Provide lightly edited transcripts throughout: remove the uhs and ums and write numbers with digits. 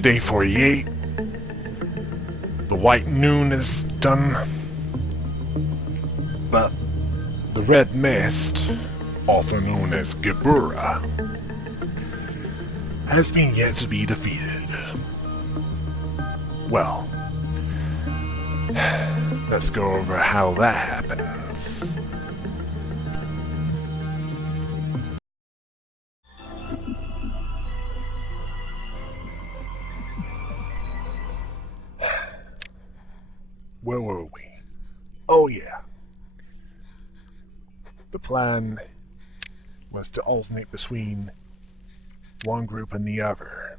Day 48. The white noon is done, but the red mist, also known as Gebura, has been yet to be defeated. Well, let's go over how that happens. Where were we? Oh yeah. The plan was to alternate between one group and the other.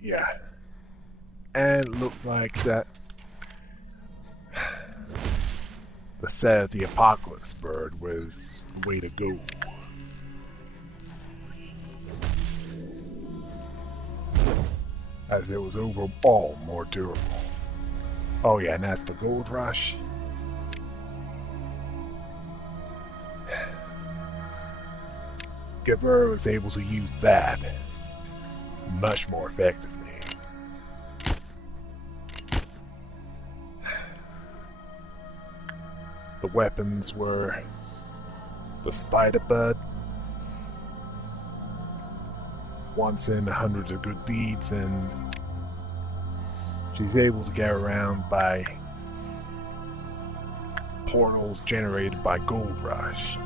Yeah. And it looked like that the set of the Apocalypse Bird was the way to go. As it was overall more durable. Oh yeah, and as for Gold Rush, Gebura was able to use that much more effectively. The weapons were the Spider Bud, once in hundreds of good deeds, and she's able to get around by portals generated by Gold Rush,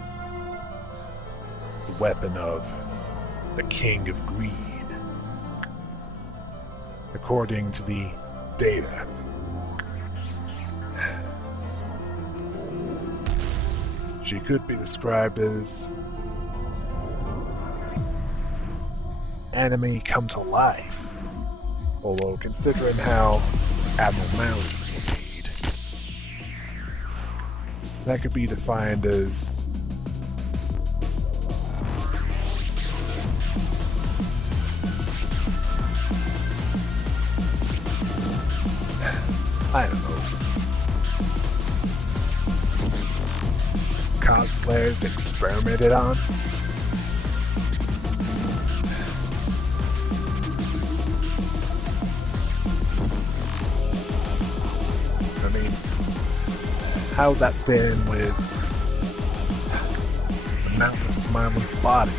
the weapon of the King of Greed, according to the data. She could be described as anime come to life, although considering how abnormalities were made, that could be defined as I don't know, cosplayers experimented on. I mean, how would that fit in with the mountain smiling bodies?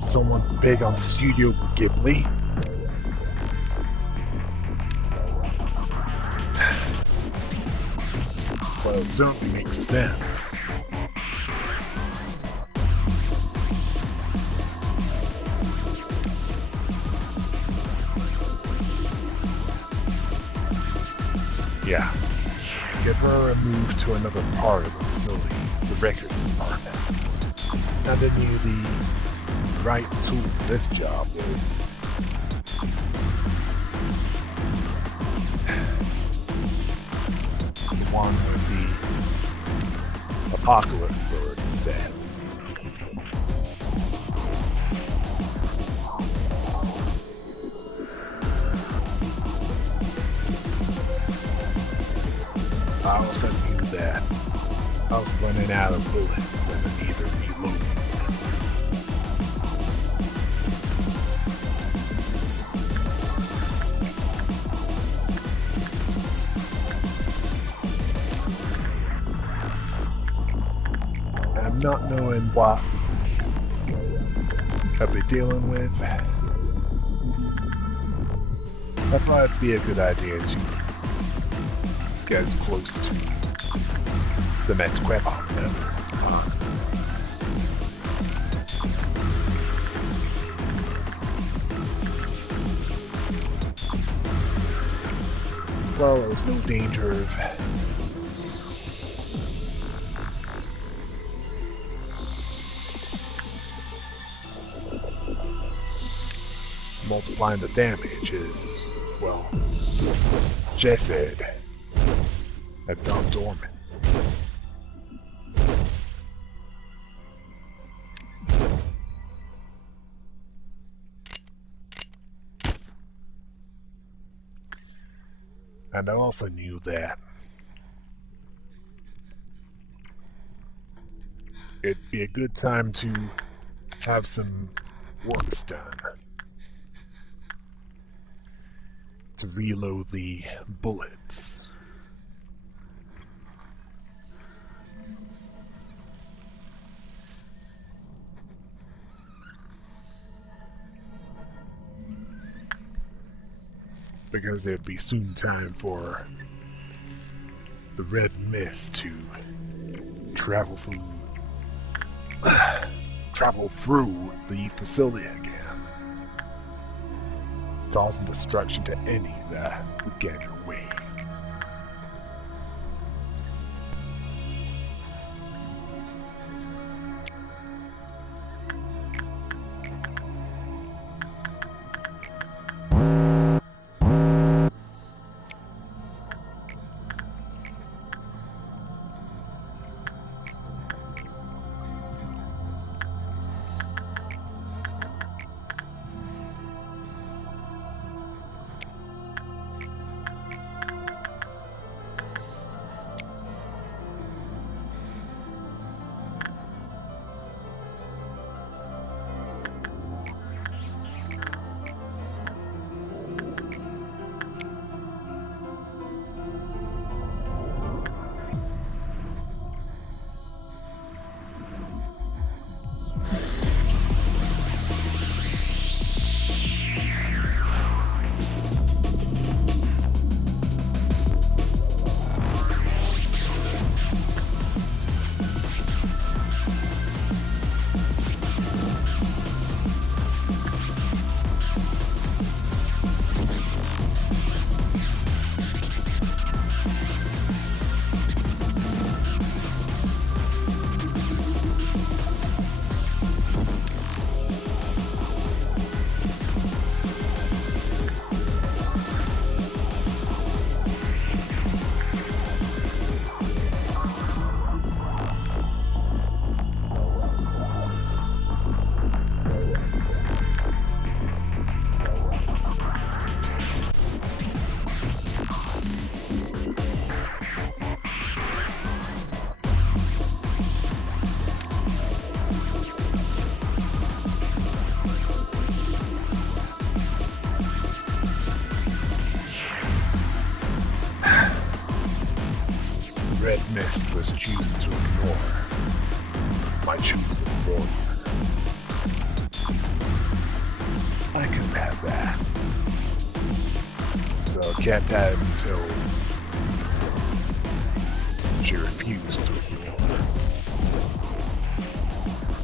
Someone big on Studio Ghibli? Well, it certainly makes sense. Yeah. Gebura moved to another part of the facility, the records department. And they knew the right tool for this job was the one with the Apocalypse Bird set. I also knew that I was running out of bullets and I needed to reload. And not knowing what I'd be dealing with, I thought it'd be a good idea to get as close to the next weapon as possible. Well, there was no danger of multiplying the damage is, well, Jesse had gone dormant. And I also knew that it'd be a good time to have some works done. To reload the bullets. Because it'd be soon time for the red mist to travel through the facility again, causing destruction to any that would get in your way. Red Mist was choosing to ignore my choosing for you. I could have that. So I kept at it until she refused to ignore.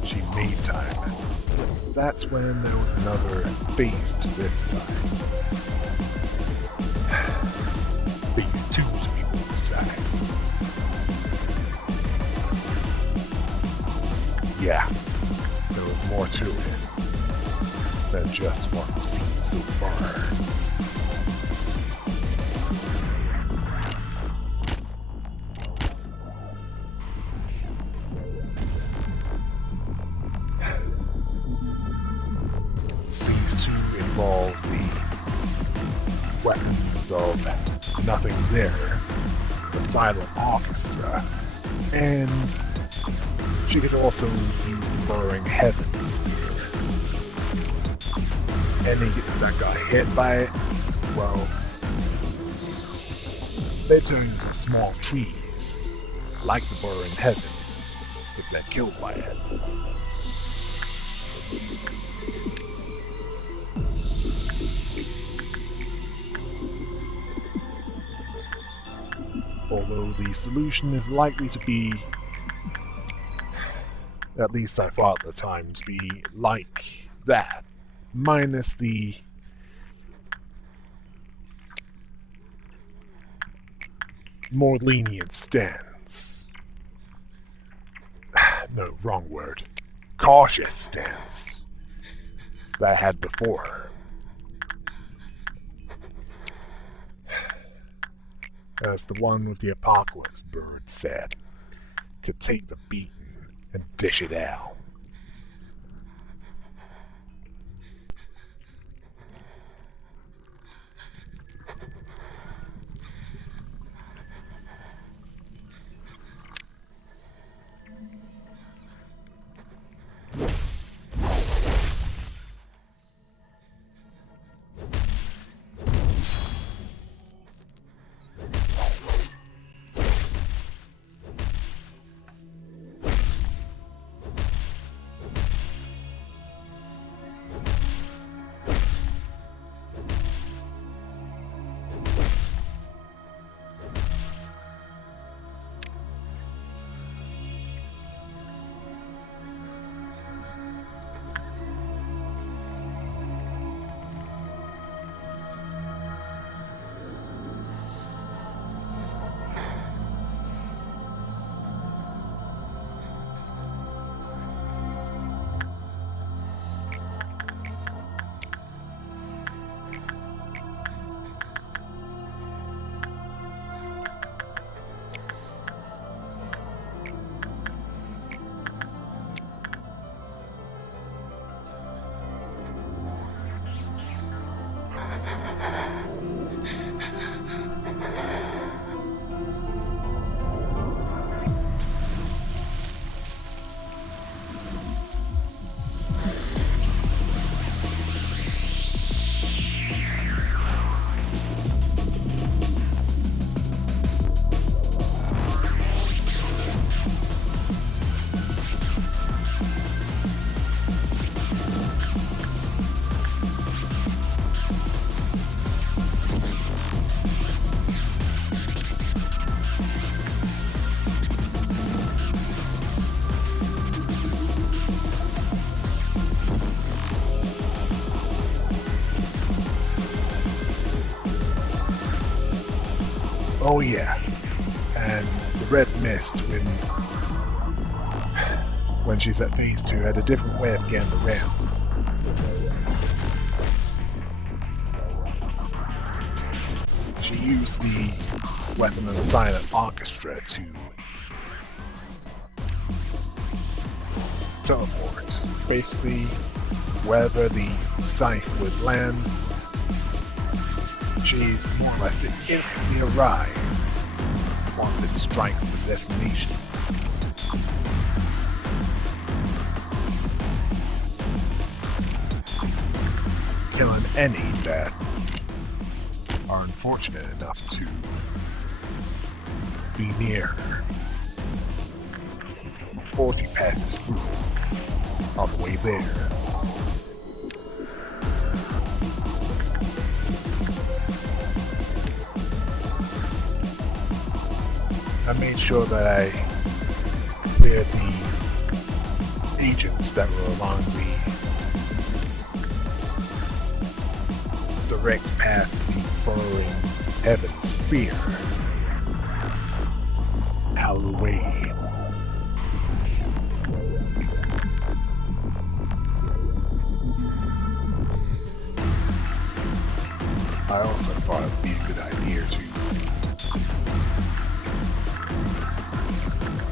She made time. That's when there was another phase to this fight. Phase 2 to be more precise. Yeah, there was more to it than just what we've seen so far. These two involve the weapons of Nothing There, the Silent Orchestra, and she could also use the Burrowing Heaven Spear. Any that got hit by it, well, they turn into small trees, like the Burrowing Heaven, if they're killed by it. Although the solution is likely to be, at least I thought at the time, to be like that, minus the more lenient stance. No, wrong word. Cautious stance that I had before. As the one with the apocalypse bird said, could take the beating and dish it out. Oh yeah, and the red mist when she's at phase 2 had a different way of getting around. She used the weapon of the silent orchestra to teleport. Basically, wherever the scythe would land, she'd more or less instantly arrive once it strikes the destination. Killing any that are unfortunate enough to be near her. Or she passes through on the way there. I made sure that I cleared the agents that were along the direct path to the burrowing heaven spear out of the way. I also thought it would be a good idea to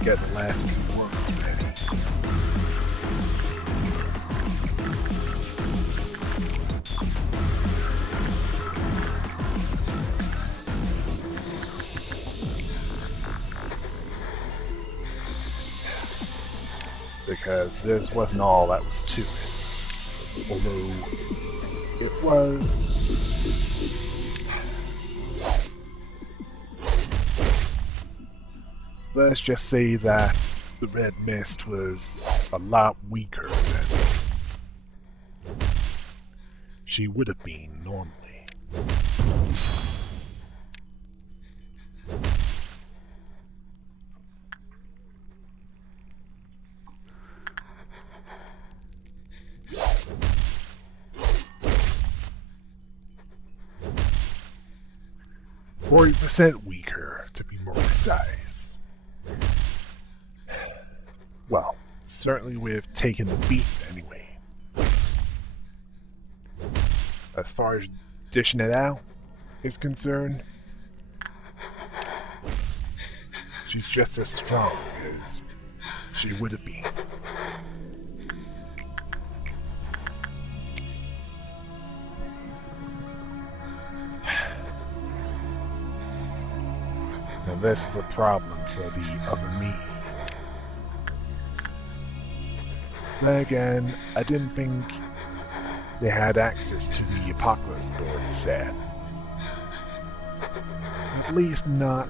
get the last few words ready. Because this wasn't all that was to it. Although it was let's just say that the red mist was a lot weaker than she would have been normally. 40% weaker, to be more precise. Well, certainly we've taken the beat anyway. As far as dishing it out is concerned, she's just as strong as she would have been. Now this is a problem for the other me. Then again, I didn't think they had access to the Apocalypse board set. At least not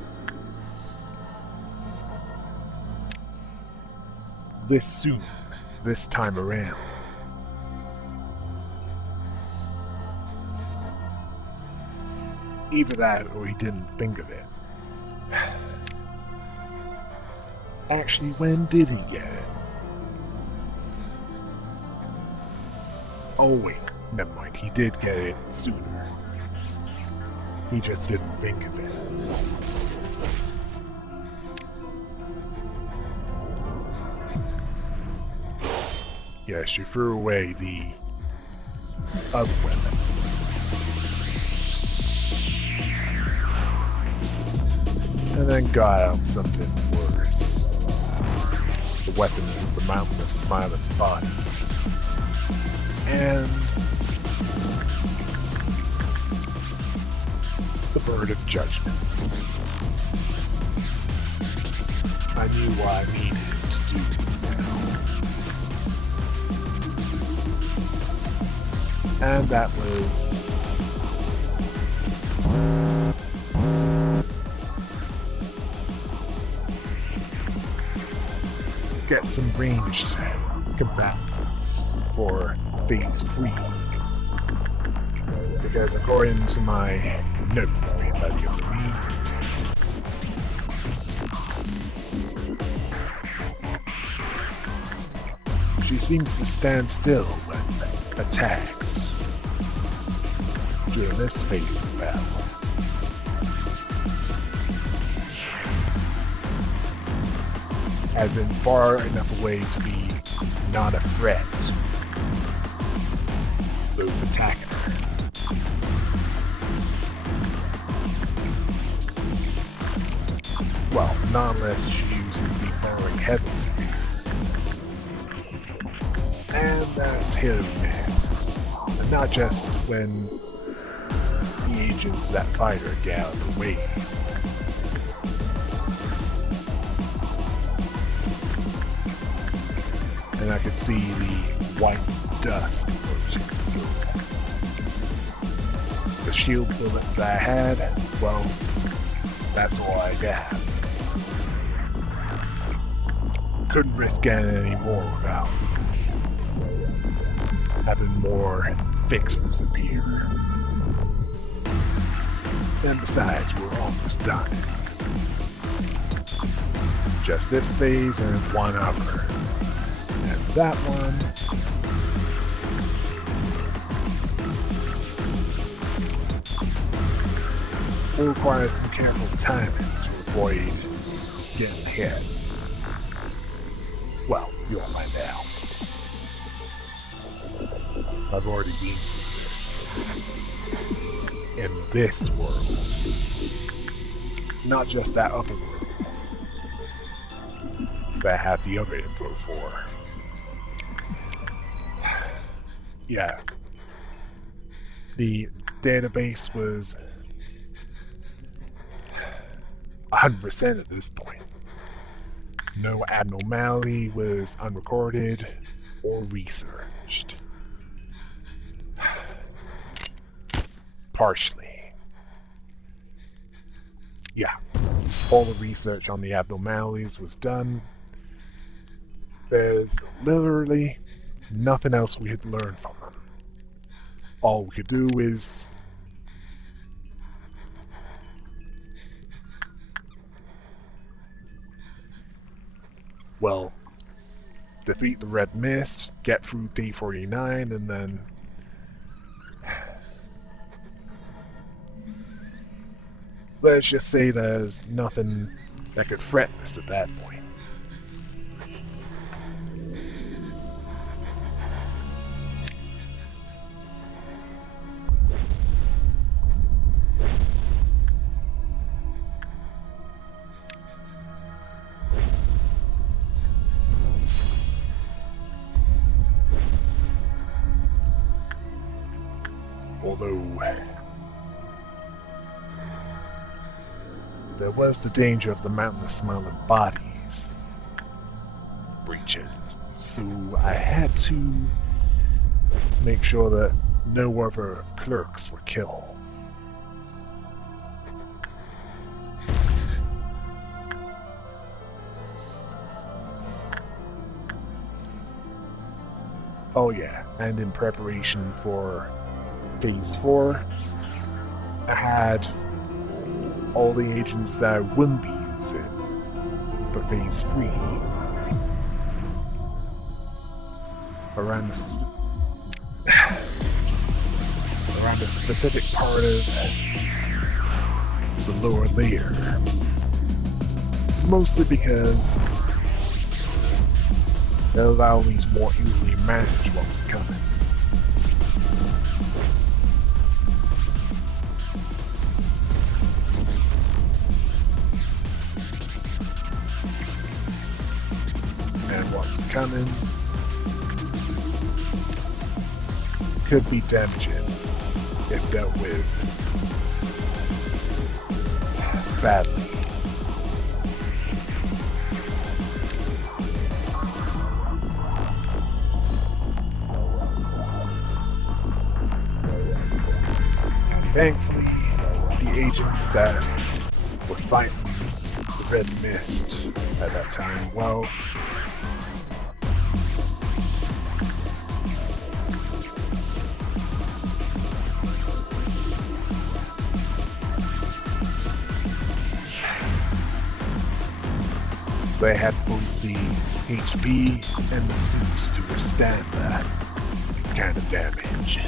this soon, this time around. Either that or he didn't think of it. Actually, when did he get it? Oh wait, never mind, he did get it sooner. He just didn't think of it. Yeah, she threw away the other weapon. And then got out something worse. The weapon of the mountain of smiling bodies. And the bird of judgment. I knew what I needed to do now. And that was get some ranged combatants for phase 3. Because according to my notes made by the other me, she seems to stand still when attacks during this phase of battle. as in far enough away to be not a threat to those attacking her. Well, not unless she uses the Burning Heaven Spear. And that's hit or miss. And not just when the agents that fight her get out of the way. And I could see the white dust approaching. So the shield bullets I had, well, that's all I got. Couldn't risk getting any more without having more fixers appear. And besides, we're almost done. Just this phase and one other. And that one will require some careful timing to avoid getting hit. Well, you'll find out. I've already been through this. In this world. Not just that other world. That I have the other info for. Yeah. The database was 100% at this point. No abnormality was unrecorded or researched. Partially. Yeah. All the research on the abnormalities was done. There's literally nothing else we had learned from them. All we could do is well, defeat the Red Mist, get through D49, and then let's just say there's nothing that could threaten us at that point. Although there was the danger of the mountain of smiling bodies breaching, so I had to make sure that no other clerks were killed. Oh yeah, and in preparation for Phase 4, I had all the agents that I wouldn't be using for Phase 3 around a specific part of the lower layer. Mostly because it allowed me to more easily manage what was coming. Coming could be damaging if dealt with badly. And thankfully, the agents that were fighting the Red Mist at that time, well, they had both the HP and the suits to withstand that kind of damage.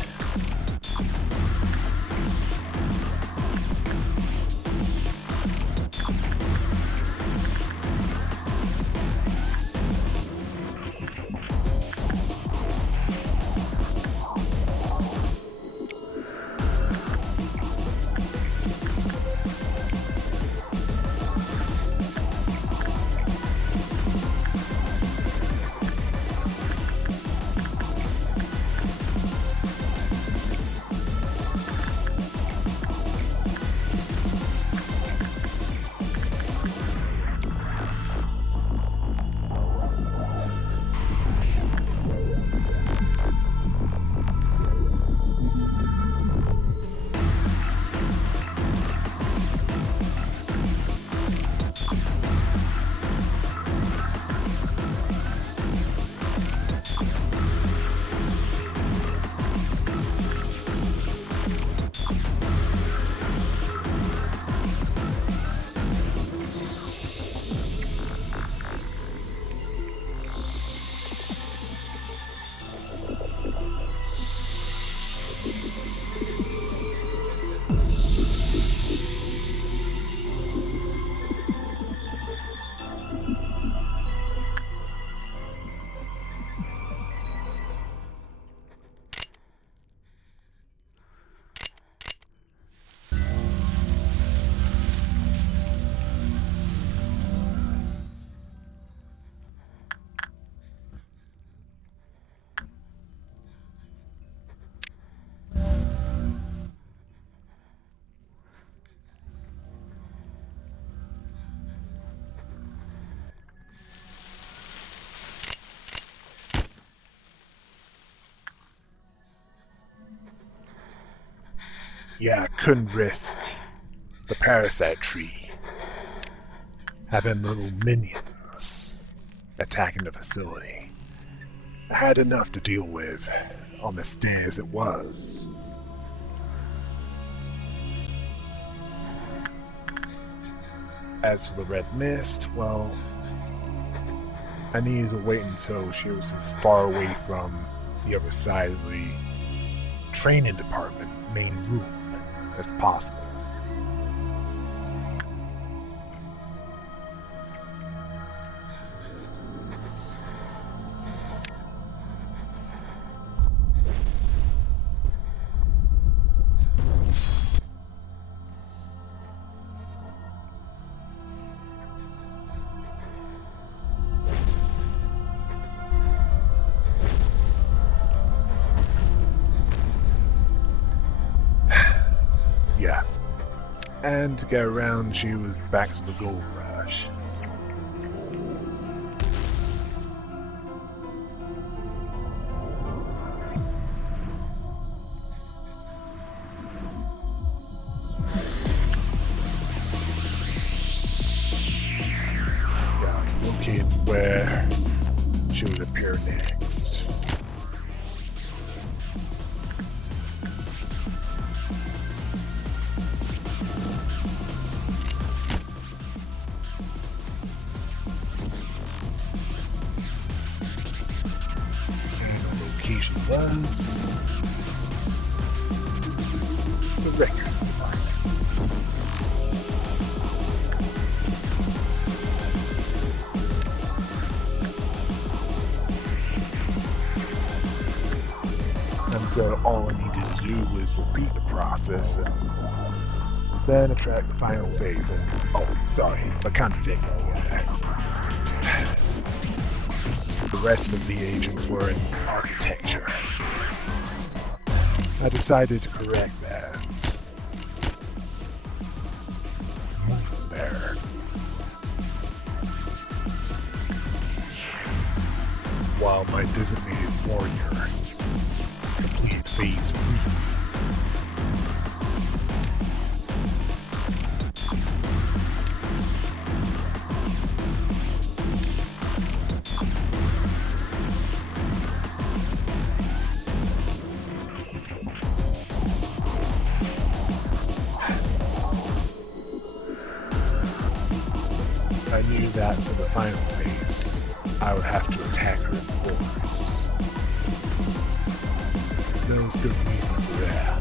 Yeah, I couldn't risk the parasite tree having little minions attacking the facility. I had enough to deal with on this day as it was. As for the red mist, well, I needed to wait until she was as far away from the other side of the training department main room as possible. Yeah. And to get around, she was back to the gold rush. Yeah, to locate where she would appear next. Location was the records department. And so all I needed to do was repeat the process and then attract the final phase. And oh, sorry, I contradicted you. The rest of the agents were in architecture. I decided to correct that. Move there. While my designated warrior completed phase 3. I knew that for the final phase, I would have to attack her in force. There was good reason for that.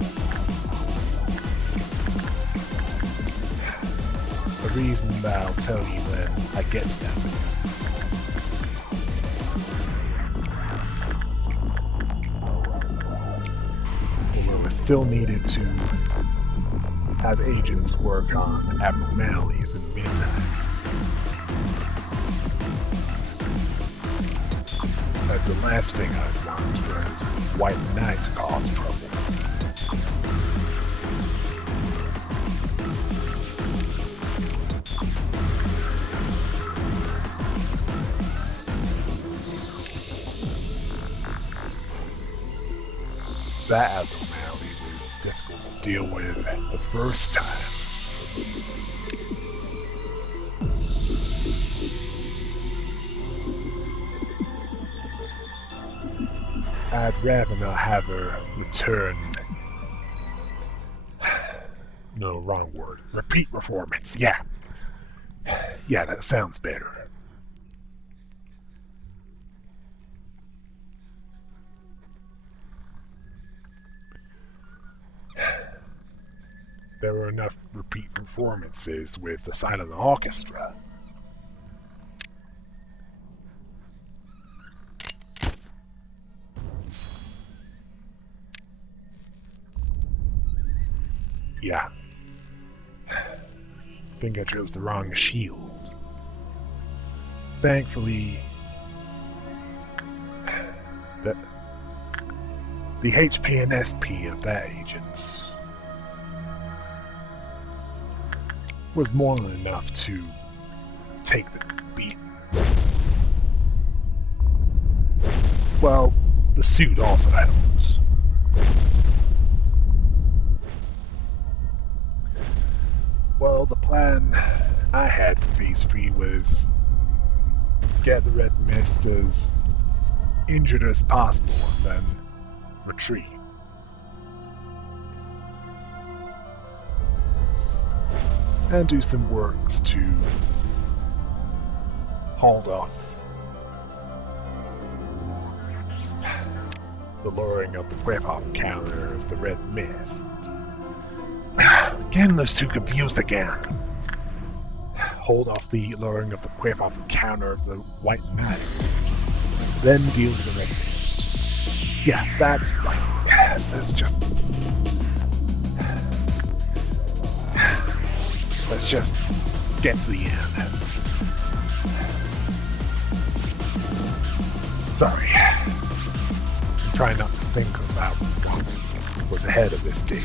A reason that I'll tell you when I get to that video. Although I still needed to have agents work on abnormalities in the meantime. But the last thing I wanted was White Knight to cause trouble. That abnormality was difficult to deal with the first time. I'd rather not have her return. No, wrong word. Repeat performance, yeah. Yeah, that sounds better. There were enough repeat performances with the Silent Orchestra. Yeah. I think I chose the wrong shield. Thankfully, the HP and SP of that agent was more than enough to take the beat. Well, the suit also helps. Well, the plan I had for Phase 3 was get the Red Mist as injured as possible and then retreat. And do some works to hold off the lowering of the whip-off counter of the Red Mist. Getting those two confused again. Hold off the lowering of the whip-off counter of the White Magic. Then deal with the Red Mist. Yeah, that's right. Let's just get to the end. Sorry. I'm trying not to think about what was ahead of this day.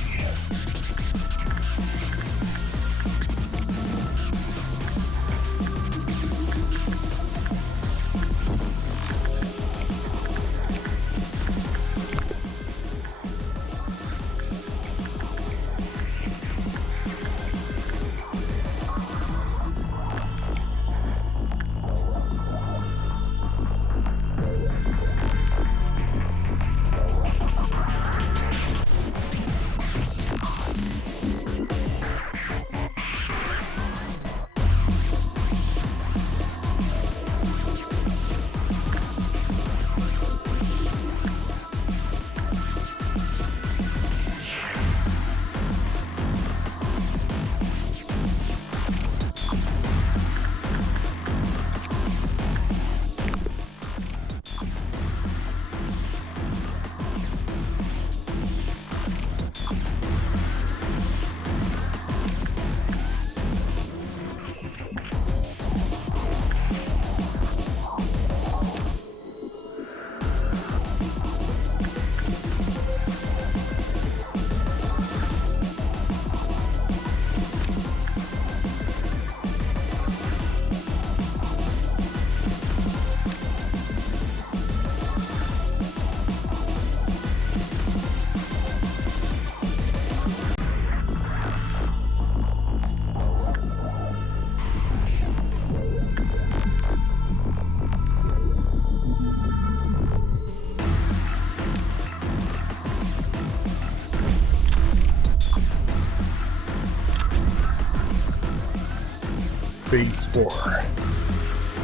Phase 4.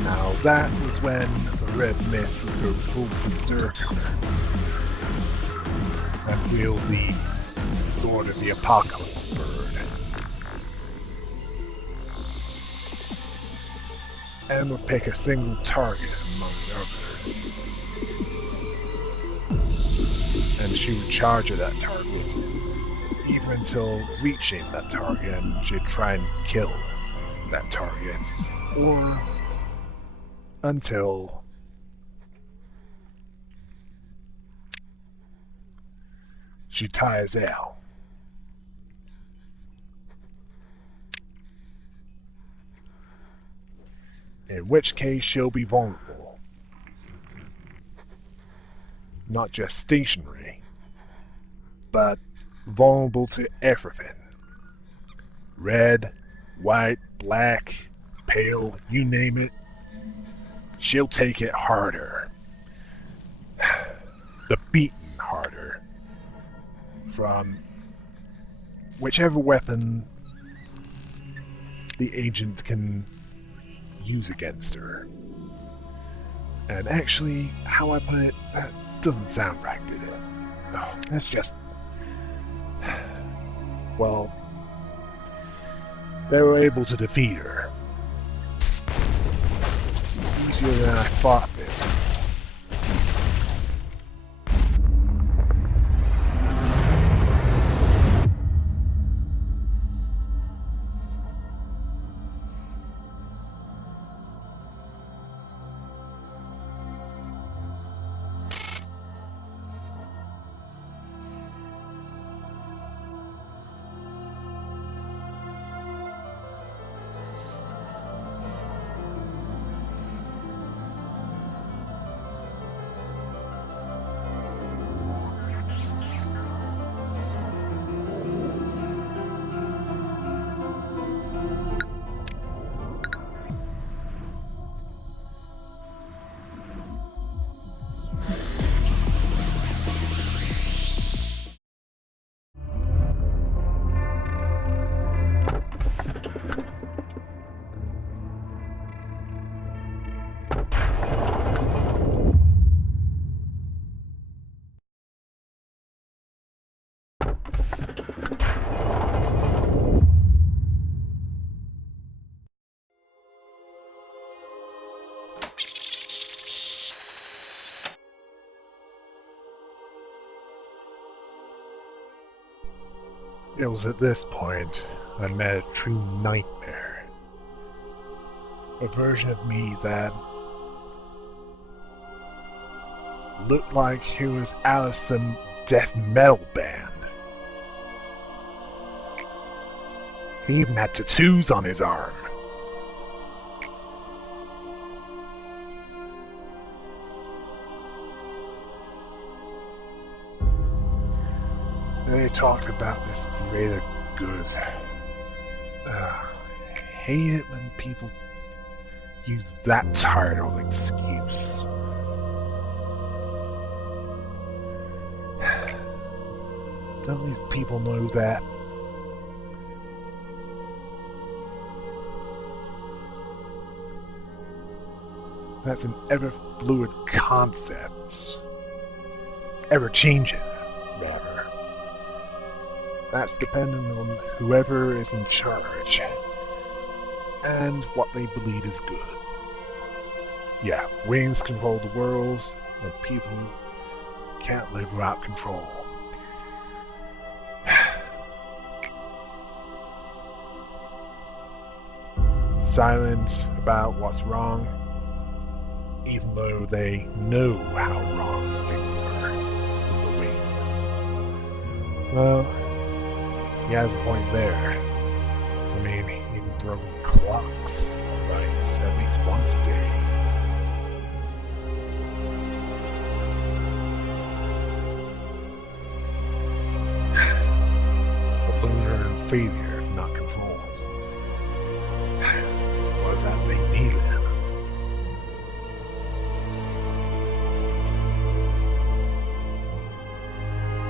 Now that was when the Red Mist would go full berserker and wield the Sword of the Apocalypse bird. And would pick a single target among others. And she would charge at that target, even until reaching that target, and she'd try and kill that target, or until she tires out. In which case she'll be vulnerable. Not just stationary, but vulnerable to everything. Red, white, black, pale, you name it. She'll take it harder. The beaten harder. From whichever weapon the agent can use against her. And actually, how I put it, that doesn't sound right, did it? Oh, that's just... Well, they were able to defeat her. Easier than I thought this. It was at this point I met a true nightmare. A version of me that looked like he was out of some death metal band. He even had tattoos on his arm. They talked about this greater good. Hate it when people use that tired old excuse. Don't these people know that? That's an ever-fluid concept. Ever-changing, rather. That's dependent on whoever is in charge and what they believe is good. Yeah, wings control the world, and people can't live without control. Silent about what's wrong, even though they know how wrong things are with the wings. Well, he has a point there. I mean, even broken clocks are right at least once a day. A lunar and failure if not controlled. What does that make me then?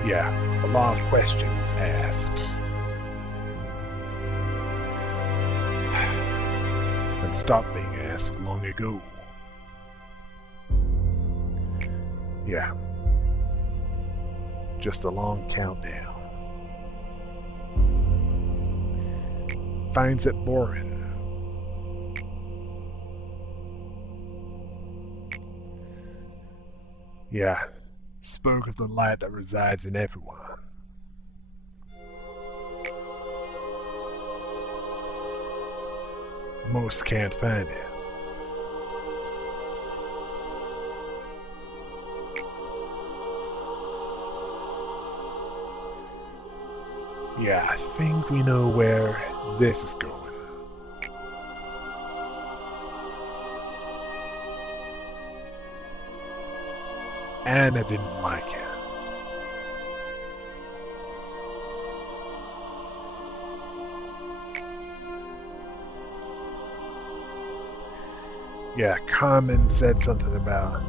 Yeah, a lot of questions asked. And stopped being asked long ago. Yeah. Just a long countdown. Finds it boring. Yeah. Spoke of the light that resides in everyone. Most can't find it. Yeah, I think we know where this is going. Anna didn't like it. Yeah, Carmen said something about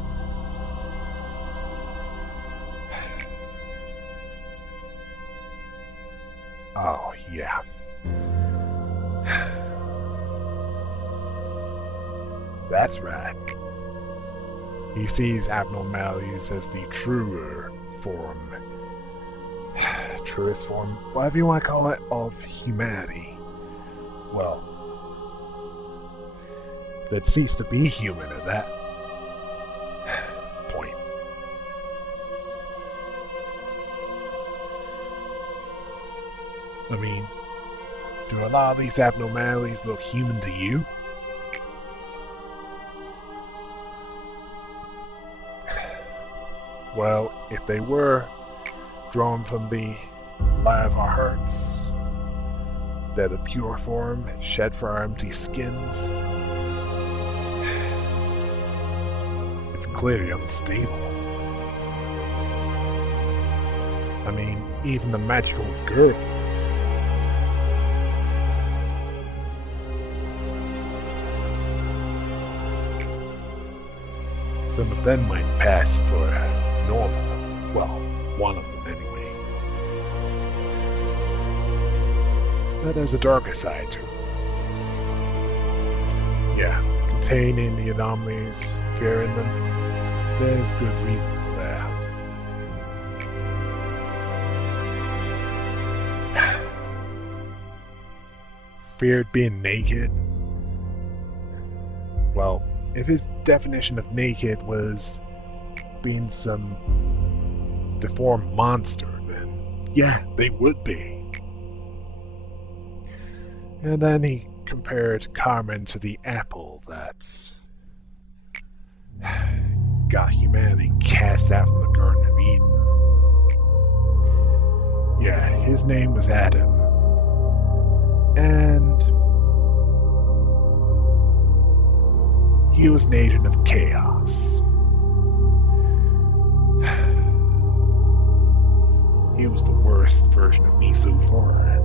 oh, yeah. That's right. He sees abnormalities as the truer form, truest form, whatever you want to call it, of humanity. Well, that ceased to be human at that point. I mean, do a lot of these abnormalities look human to you? Well, if they were drawn from the light of our hearts, they're the pure form shed for our empty skins. It's clearly unstable. I mean, even the magical girls. Some of them might pass for normal. Well, one of them anyway. But there's a darker side to it. Yeah, containing the anomalies, fearing them, there's good reason for that. Feared being naked? Well, if his definition of naked was being some deformed monster, then yeah, they would be. And then he compared Carmen to the apple that got humanity cast out from the Garden of Eden. Yeah, his name was Adam. And he was an agent of chaos. He was the worst version of me so far.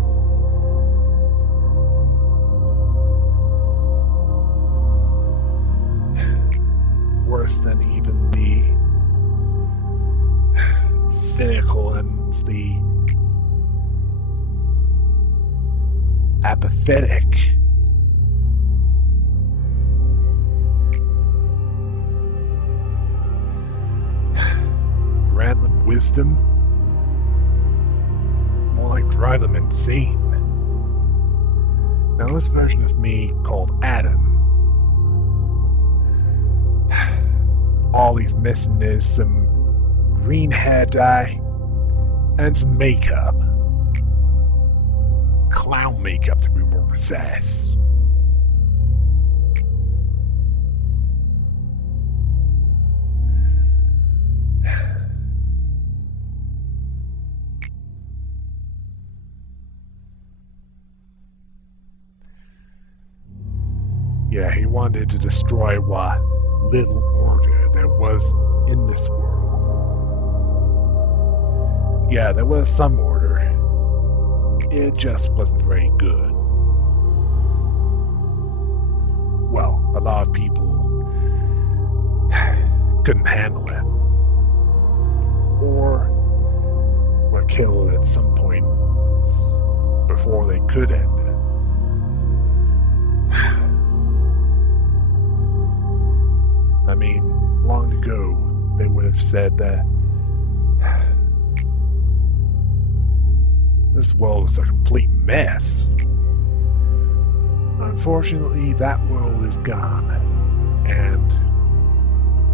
Worse than even the cynical and the apathetic. Grant them wisdom? More like drive them insane. Now this version of me called Adam, all he's missing is some green hair dye and some makeup. Clown makeup, to be more precise. Yeah, he wanted to destroy what little order there was in this world. Yeah, there was some order. It just wasn't very good. Well, a lot of people couldn't handle it. Or were killed at some point before they could end it. I mean, long ago, they would have said that this world is a complete mess. Unfortunately, that world is gone, and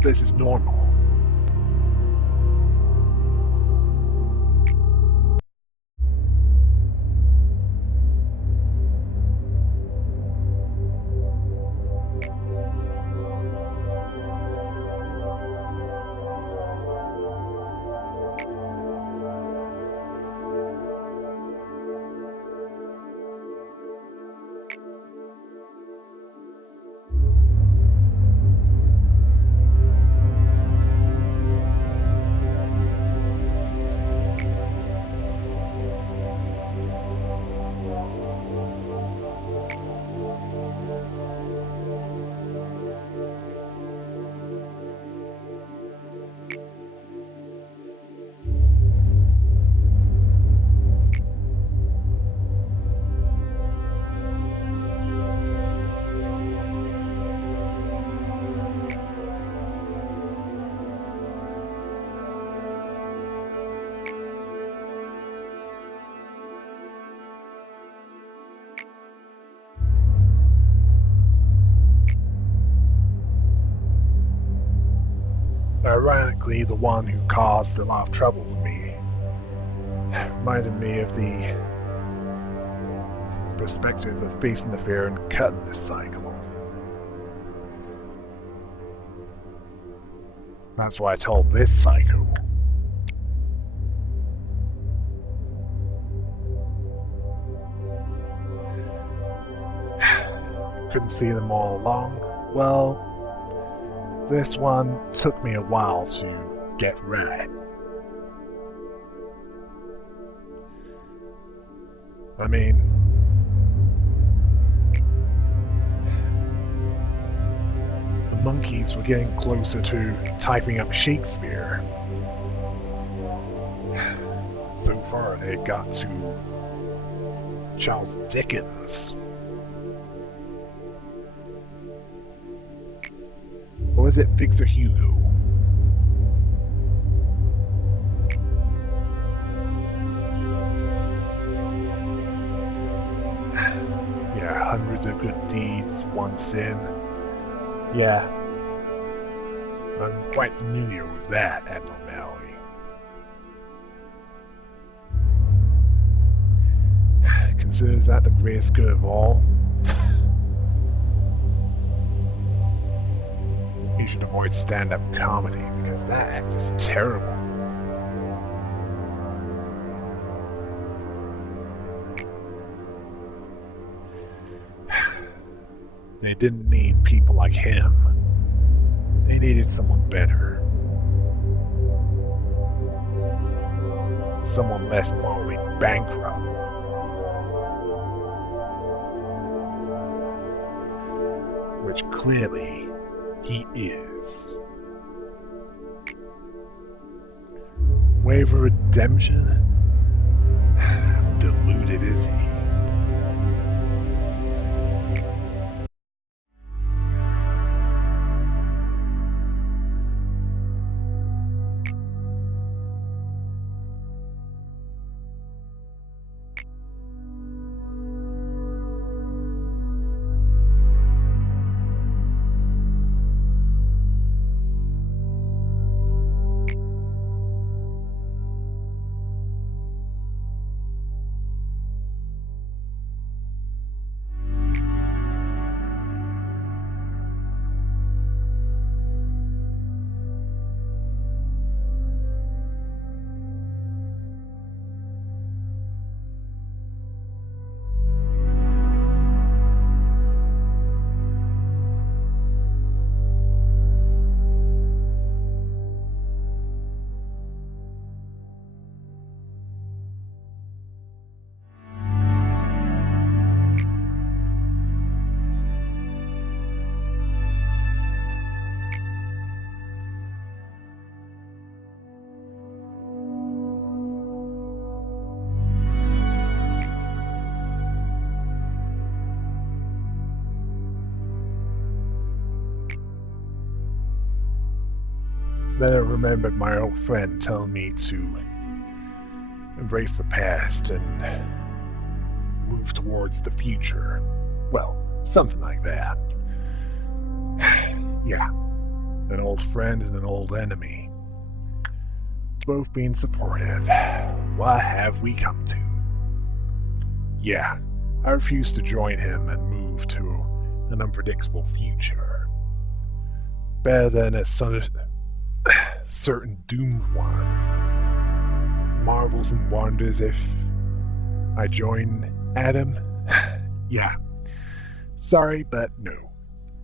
this is normal. Ironically, the one who caused a lot of trouble for me reminded me of the perspective of facing the fear and cutting this cycle. That's why I told this psycho. Couldn't see them all along. Well, this one took me a while to get right. I mean, the monkeys were getting closer to typing up Shakespeare. So far, they got to Charles Dickens. Or was it Victor Hugo? Yeah, hundreds of good deeds, one sin. Yeah, I'm quite familiar with that abnormality. considers that the greatest good of all, you should avoid stand-up comedy because that act is terrible. They didn't need people like him. They needed someone better. Someone less morally bankrupt. Which clearly he is. Way for redemption? How deluded is he? Then I remembered my old friend telling me to embrace the past and move towards the future. Well, something like that. Yeah, an old friend and an old enemy. Both being supportive. What have we come to? Yeah, I refused to join him and move to an unpredictable future. Better than a certain doomed one. Marvels and wonders if I join Adam? Yeah. Sorry, but no.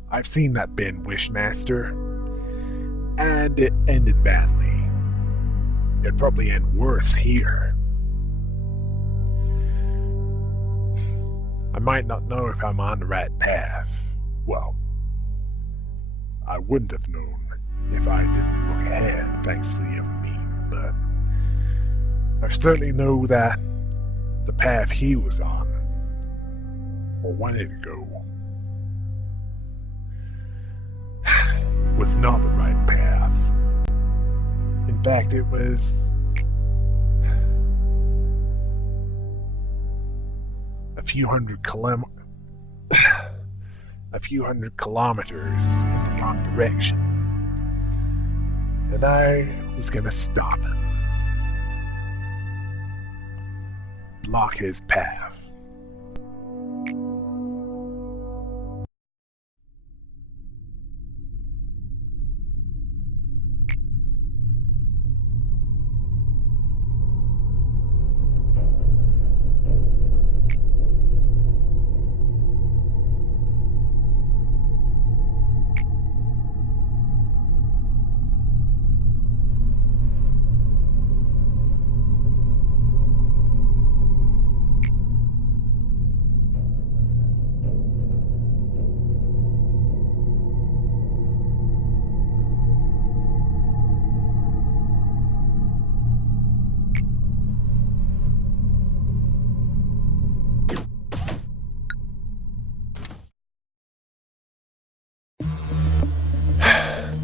I've seen that Ben Wishmaster, and it ended badly. It'd probably end worse here. I might not know if I'm on the right path. Well, I wouldn't have known if I didn't look ahead thanks to the other me, but I certainly know that the path he was on, or wanted to go, was not the right path. In fact, it was a few hundred kilometers in the wrong direction. And I was gonna stop him. Block his path.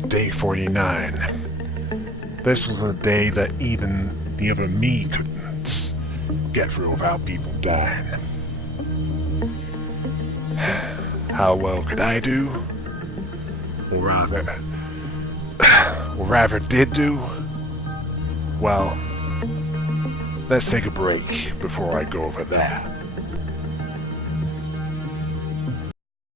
Day 49. This was a day that even the other me couldn't get through without people dying. How well could I do? Or rather did do? Well, let's take a break before I go over that.